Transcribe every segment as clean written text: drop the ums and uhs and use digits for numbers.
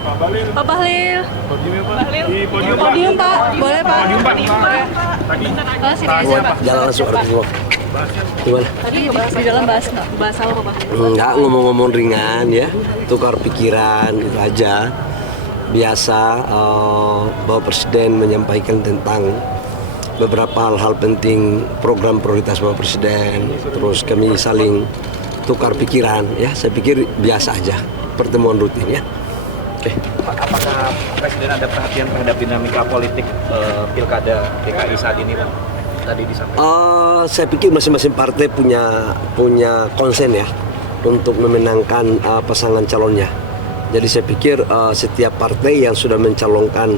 Pak Bahlil. Podium Pak. Podium Pak, boleh Pak. Podium Pak. Oh, sini aja Pak. Jalan langsung gimana? Tadi di dalam bahas apa Pak? Enggak, ngomong-ngomong ringan ya, tukar pikiran itu aja. Biasa Bapak Presiden menyampaikan tentang beberapa hal-hal penting program prioritas Bapak Presiden. Terus kami saling tukar pikiran ya. Saya pikir biasa aja pertemuan rutin ya. Oke. Pak, apakah Presiden ada perhatian terhadap dinamika politik pilkada DKI saat ini, Pak? Tadi disampaikan. Saya pikir masing-masing partai punya konsen ya untuk memenangkan pasangan calonnya. Jadi saya pikir setiap partai yang sudah mencalonkan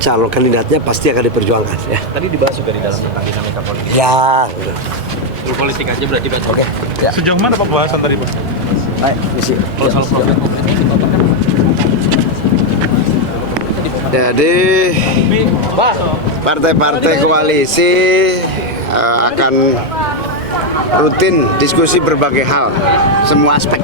calon kandidatnya pasti akan diperjuangkan ya. Tadi dibahas juga di dalam tentang dinamika politik. Ya. Politik aja berarti Pak. Oke. Ya. Sejauh mana Pak bahasan tadi Pak? Baik, misi. Kalau soal program pemerintah dipaparkan apa? Jadi partai-partai koalisi akan rutin diskusi berbagai hal, semua aspek.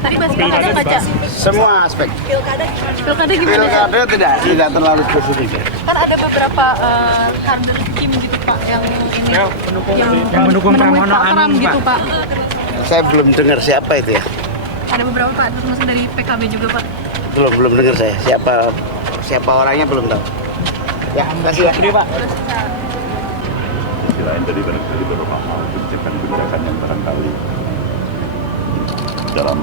Tadi bahas pilkada nggak, Cak? Semua aspek. Pilkada gimana? Pilkada tidak terlalu spesifik. Kan ada beberapa kader Kim gitu Pak yang ini Yang mendukung menemui Pramono Pak Pram Anung, gitu Pak. Saya belum dengar siapa itu ya. Ada beberapa Pak, termasuk dari PKB juga Pak. Belum dengar saya. Siapa orangnya belum tahu. Ya, makasih ya. Pak. Lain dari barangkali beberapa hal kebijakan yang barangkali dalam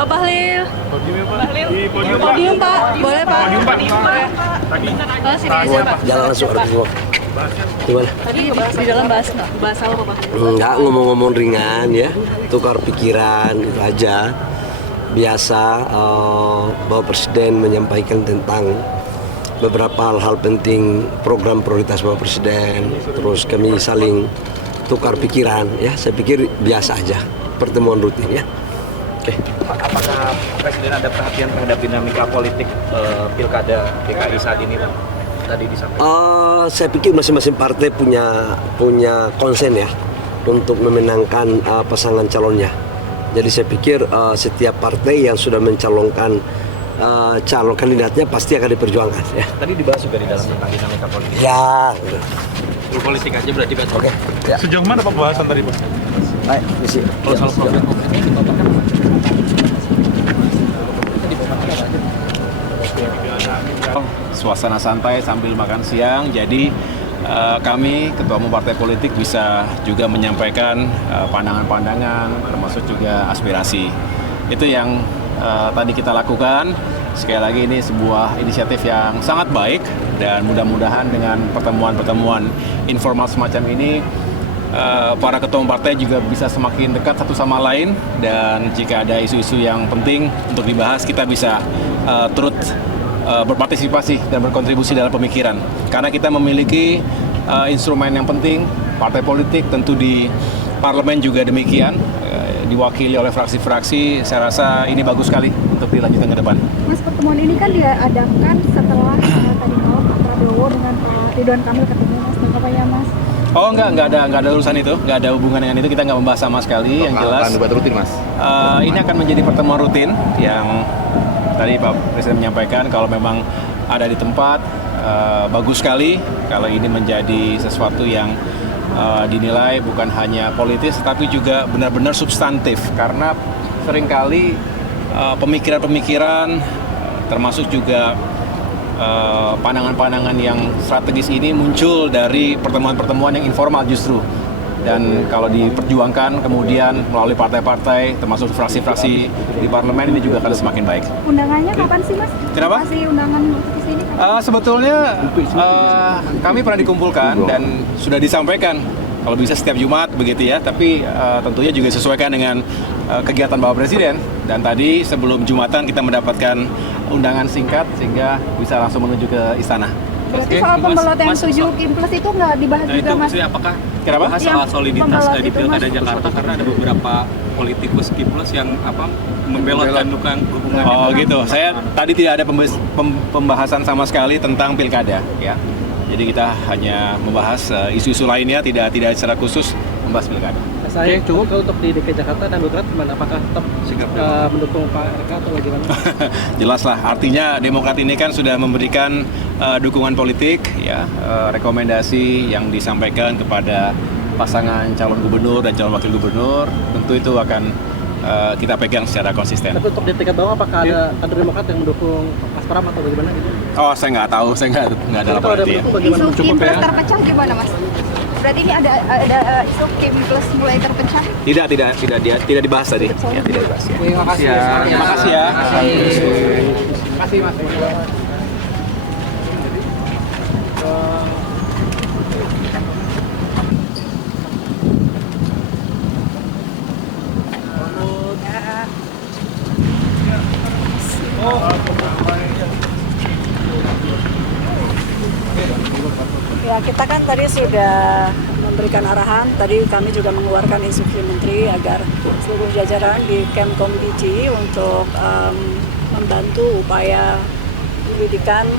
Pak Bahlil. Podium Pak. Podium Pak, boleh Pak. Podium Pak. Oh, sini aja Pak. Jalan langsung gimana? Tadi di dalam bahas apa Pak? Enggak, ngomong-ngomong ringan ya, tukar pikiran itu aja. Biasa Bapak Presiden menyampaikan tentang beberapa hal-hal penting program prioritas Bapak Presiden. Terus kami saling tukar pikiran ya. Saya pikir biasa aja pertemuan rutin ya. Oke. Pak, apakah Presiden ada perhatian terhadap dinamika politik pilkada DKI saat ini, Pak? Tadi disampaikan. Saya pikir masing-masing partai punya konsen ya untuk memenangkan pasangan calonnya. Jadi saya pikir setiap partai yang sudah mencalonkan calon kandidatnya pasti akan diperjuangkan ya. Tadi dibahas juga di dalam tentang dinamika politik. Ya. Politik aja berarti Pak. Oke. Ya. Sejauh mana Pak bahasan tadi Pak? Baik, misi. Kalau soal program pemerintah dipaparkan apa? Suasana santai sambil makan siang, jadi kami ketua umum partai politik bisa juga menyampaikan pandangan-pandangan termasuk juga aspirasi. Itu yang tadi kita lakukan. Sekali lagi ini sebuah inisiatif yang sangat baik dan mudah-mudahan dengan pertemuan-pertemuan informal semacam ini para ketua umum partai juga bisa semakin dekat satu sama lain, dan jika ada isu-isu yang penting untuk dibahas kita bisa turut berpartisipasi dan berkontribusi dalam pemikiran, karena kita memiliki instrumen yang penting. Partai politik tentu di parlemen juga demikian, diwakili oleh fraksi-fraksi. Saya rasa ini bagus sekali untuk dilanjutkan ke depan. Mas, pertemuan ini kan diadakan setelah tadi malam Pak Prabowo dengan Pak Ridwan Kamil ketemu, Mas, apa ya Mas? Oh enggak ada urusan itu, enggak ada hubungan dengan itu, kita nggak membahas sama sekali. Yang jelas rutin, Mas. Ini akan menjadi pertemuan rutin yang tadi Pak Presiden menyampaikan kalau memang ada di tempat, bagus sekali kalau ini menjadi sesuatu yang dinilai bukan hanya politis tapi juga benar-benar substantif, karena seringkali pemikiran-pemikiran termasuk juga pandangan-pandangan yang strategis ini muncul dari pertemuan-pertemuan yang informal justru. Dan kalau diperjuangkan kemudian melalui partai-partai termasuk fraksi-fraksi di parlemen, ini juga akan semakin baik. Undangannya kapan sih Mas? Kenapa? Kasih undangan untuk ke sini kapan? Sebetulnya kami pernah dikumpulkan dan sudah disampaikan kalau bisa setiap Jumat begitu ya, tapi tentunya juga disesuaikan dengan kegiatan Bapak Presiden. Dan tadi sebelum Jumatan kita mendapatkan undangan singkat sehingga bisa langsung menuju ke istana. Berarti soal pembelot yang 7 Kim Plus itu nggak dibahas juga, itu Mas? maksudnya apakah Kenapa? bahas soal Yang soliditas pembelot di itu, Pilkada Mas. Jakarta karena ada beberapa politikus Kim Plus yang membelotkan hubungan. Oh gitu. Saya tadi tidak ada pembahasan sama sekali tentang pilkada, ya. Jadi kita hanya membahas isu-isu lainnya, tidak secara khusus membahas pilkada. Saya cukup kalau untuk di DKI Jakarta dan Demokrat gimana? Apakah tetap mendukung Pak RK atau bagaimana? Jelas lah, artinya Demokrat ini kan sudah memberikan dukungan politik, ya, rekomendasi yang disampaikan kepada pasangan calon gubernur dan calon wakil gubernur, tentu itu akan kita pegang secara konsisten. Tapi untuk di tingkat bawah apakah ada kader Demokrat yang mendukung Mas Pram atau bagaimana gitu? Oh, saya nggak tahu, saya nggak ada laporan itu ya. Bagaimana? Isu Kim Plus terpecah gimana, Mas? Berarti ini ada isu Kim Plus mulai terpecah? Tidak dibahas tadi. Ya, tidak dibahas. Ya. Terima kasih ya. Terima kasih ya. Terima kasih Mas. Ya, kita kan tadi sudah memberikan arahan, tadi kami juga mengeluarkan instruksi menteri agar seluruh jajaran di Kemkom DG untuk membantu upaya penyidikan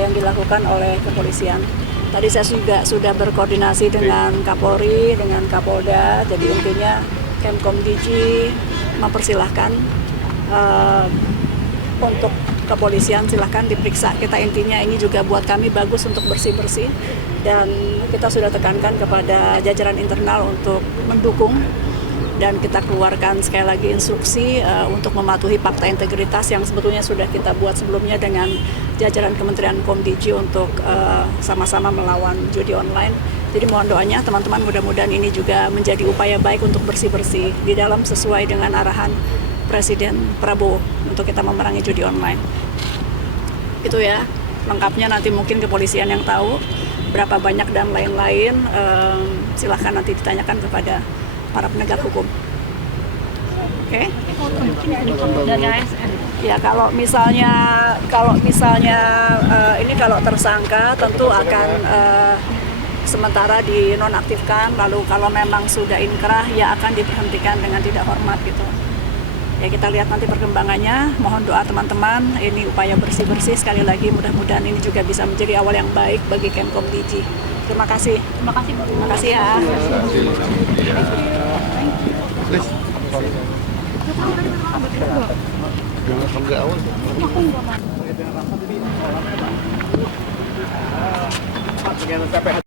yang dilakukan oleh kepolisian. Tadi saya juga sudah berkoordinasi dengan Kapolri, dengan Kapolda, jadi intinya Kemkom DG mempersilahkan untuk kepolisian silahkan diperiksa. Kita intinya ini juga buat kami bagus untuk bersih-bersih, dan kita sudah tekankan kepada jajaran internal untuk mendukung, dan kita keluarkan sekali lagi instruksi untuk mematuhi fakta integritas yang sebetulnya sudah kita buat sebelumnya dengan jajaran Kementerian Komdiji untuk sama-sama melawan judi online. Jadi mohon doanya teman-teman, mudah-mudahan ini juga menjadi upaya baik untuk bersih-bersih di dalam sesuai dengan arahan Presiden Prabowo untuk kita memerangi judi online. Itu ya, lengkapnya nanti mungkin kepolisian yang tahu berapa banyak dan lain-lain, silahkan nanti ditanyakan kepada para penegak hukum. Oke? Dari ASN. Ya, kalau misalnya ini kalau tersangka tentu akan sementara dinonaktifkan, lalu kalau memang sudah inkrah ya akan diberhentikan dengan tidak hormat gitu. Ya, kita lihat nanti perkembangannya. Mohon doa teman-teman, ini upaya bersih-bersih sekali lagi, mudah-mudahan ini juga bisa menjadi awal yang baik bagi Kemkom DG. Terima kasih. Terima kasih, Bu. Terima kasih ya. Aku nggak mau.